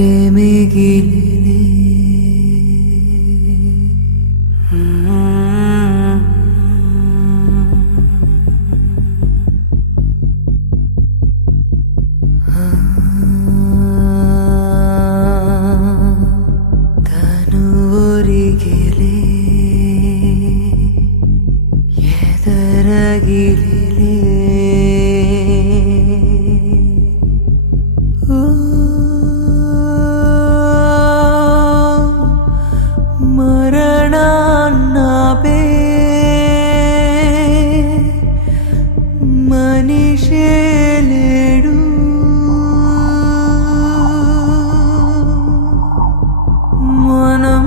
ఒక్కటే మిగిలిలే తను ఒరిగిలే ఎదరగిలిలే మరణాన్నాపే మనిషే లేడు మనం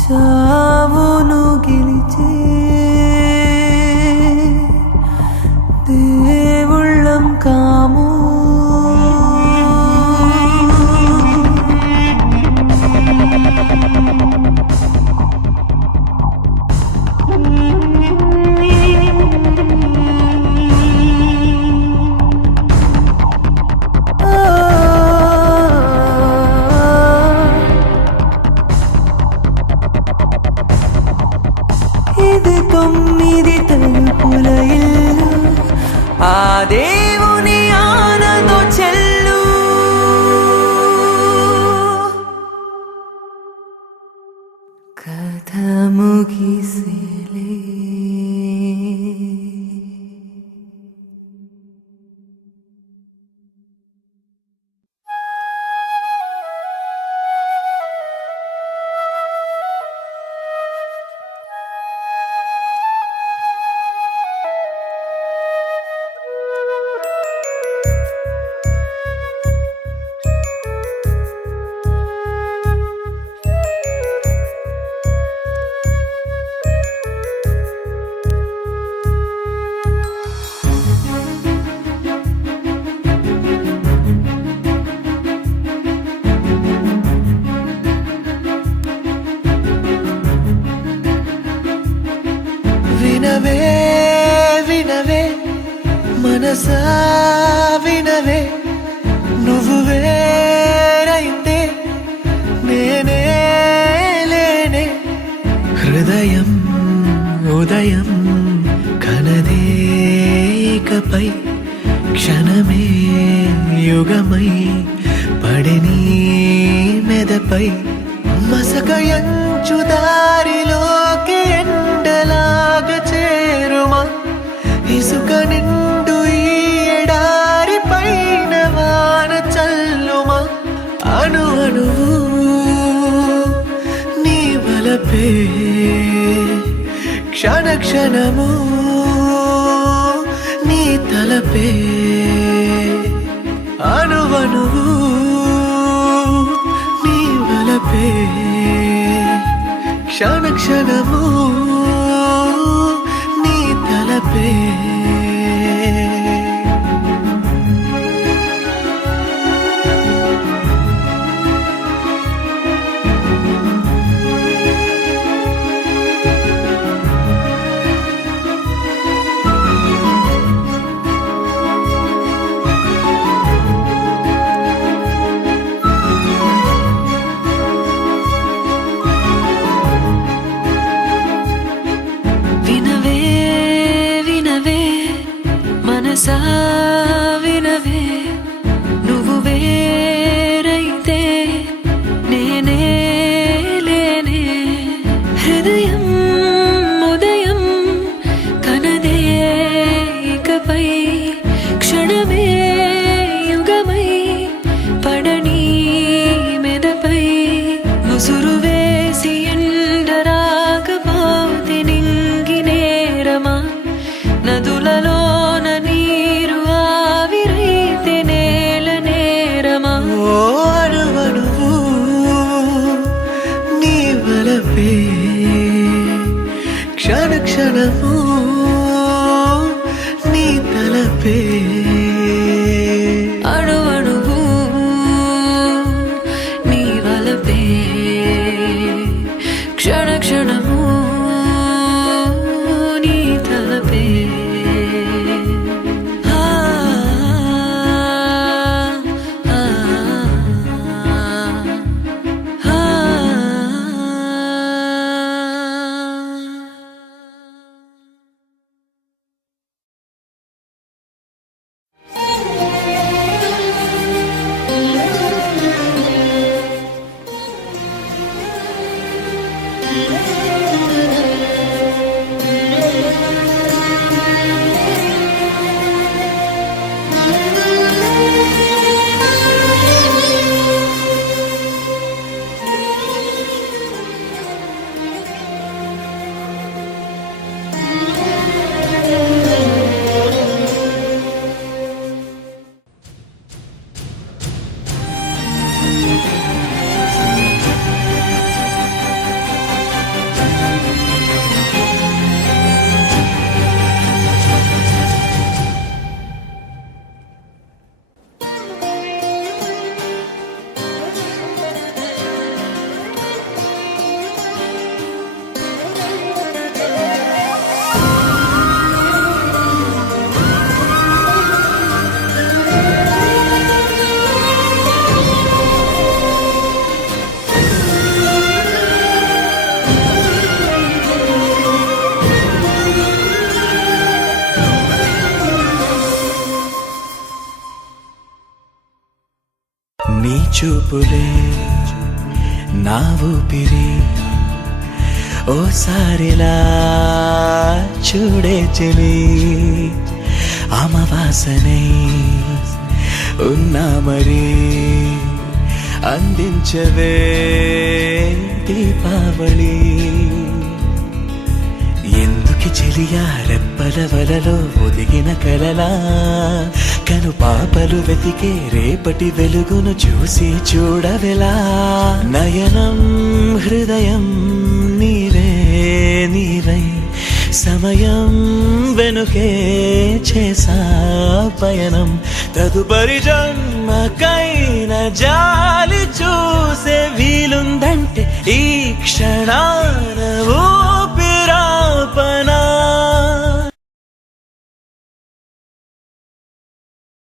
చావును గెలిచే దేవుళ్ళం కాము ఇది 9 తలుపుల ఇల్లు ఆ దేవుని ఆనదో చెల్లు కథ ముగిసేలే వినవే వినవే మనసా వినవే నువ్వు వేరైతే నేనే లేనే హృదయం ఉదయం కనదే ఇకపై క్షణమే యుగమై పడిని మెదపై మసకయంచు దారిలోకి ఎండలాగా చేరుమా ఇసుక నిండు ఈ ఎడారి పైన వాన చల్లుమా అణు అణువు నీ వలపే క్షణ క్షణము నీ తలపే అణువణువు నీ వలపే క్షణ క్షణము నీ తలపే మనసా వినవే నువ్వు వేరైతే నేనే లేనే హృదయం ఉదయం కనదే ఇకపై క్షణమే యుగమై పడని మెదపై ముసురు వేసి ఎండరాకపోతే నింగి నేరమా నదులలో క్షణ క్షణము నీ తలపే అణు అణువు నీ వలపే క్షణ క్షణము నీ తలపే చూపులే నా ఊపిరి ఓసారిలా చూడే చెలి అమవాసనై ఉన్నా మరి అందించవే దీపావళి ఎందుకి చెలియా రెప్పల వలలో ఒదిగిన కలలా కను పాపలు వెతికే రేపటి వెలుగును చూసి చూడవెలా నయనం హృదయం నీవే నీవై సమయం వెనుకే చేసా పయనం తదుపరి జన్మకైన జాలి చూసే వీలుందంటే ఈ క్షణాన ఊపిరాపన